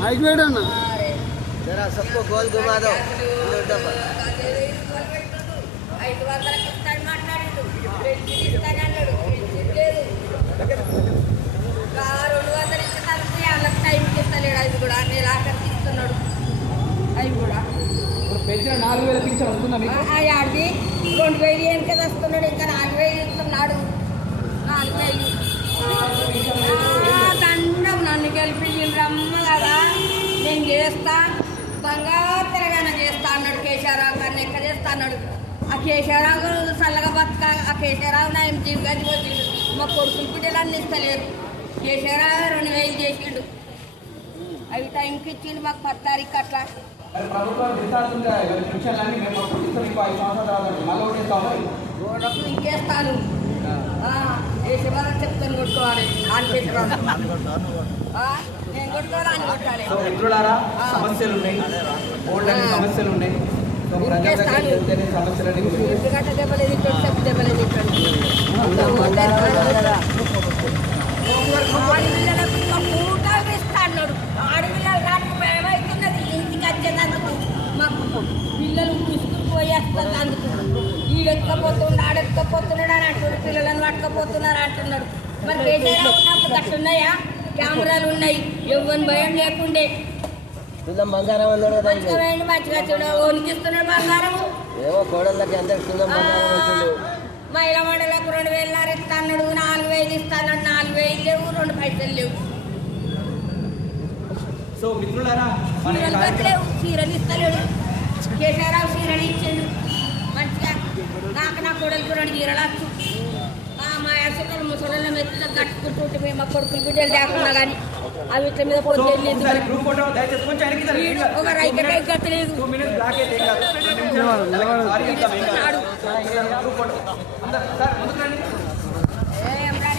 Mic wait है ना जरा सबको गोल घुमा दो పెంచిన 4000 పింఛన్ వస్తుందా మీకు? ఆడిది 2000 వెనక వస్తున్నాడు, ఇంకా 4000 ఇస్తున్నాడు. 4000 దండం నన్ను గెలిపించిండ్రు అమ్మ కదా, నేను చేస్తా బంగారు తెలంగాణ చేస్తా అన్నాడు కేశవరావు గారిని. ఎక్కడ చేస్తా అన్నాడు ఆ కేశవరావు చల్లగా బతుక. ఆ కేశవరావు నా జీవి గది పోతుంది. మా కొడుకులు బిడ్డలు అన్ని ఇస్తలేరు. కేశవరావు 2000 చేసిండు. అవి టైంకి ఇచ్చిండు మాకు 10 తారీఖు అట్లా. ఇంకేస్తాను కేశవరావు చెప్తాను కొట్టుకోవాలి. నేను కొట్టుకోవాలి అని కొట్టాలి. సమస్యలు ఉన్నాయి, సమస్యలు ఉన్నాయి. గట్ట దెబ్బలేదు ఇక్కడ, చెప్పు దెబ్బలేదు ఇక్కడ. ఆడపిల్లలకు పూటలు ఇస్తా అన్నాడు. ఆడపిల్లలు రాకపోతే ఏమవుతున్నది? ఇంటికి వచ్చేటందుకు మాకు పిల్లలు తీసుకుని పోయేస్తుంది. అందుకు ఈడెక్కపోతుండు ఆడెక్కపోతున్నాడు అని అంటాడు. పిల్లలను పట్టుకపోతున్నారు అంటున్నాడు. మరి కేసీఆర్ ఉన్నప్పుడు గట్టున్నాయా? కెమెరాలు ఉన్నాయి. ఎవరిని భయం లేకుండే. బంగారం మంచిగా చూడ ఓనికిస్తున్నాడు బంగారము. ఏమో కోడళ్ళకి అందరికి మహిళా మండలకు 2000 ఇస్తా అన్నాడు. 4000 ఇస్తా అన్నాడు. 4000 లేవు, 2 పైసలు లేవు. సో మిత్రులారా, లేవు, చీరలు ఇస్తలేడు. కేసీఆర్ చీరలు ఇచ్చాడు మంచిగా. నాకు నా కొడుకు 2 చీరలు వచ్చు. మా అసలు ముసలి మెత్తగా కట్టుకుంటుంటే మేము మా కొడుకులు బిడ్డలు లేకుండా కానీ అవి ఇట్ల మీద పోతే ఒక రైకటై కట్టలేదు. సార్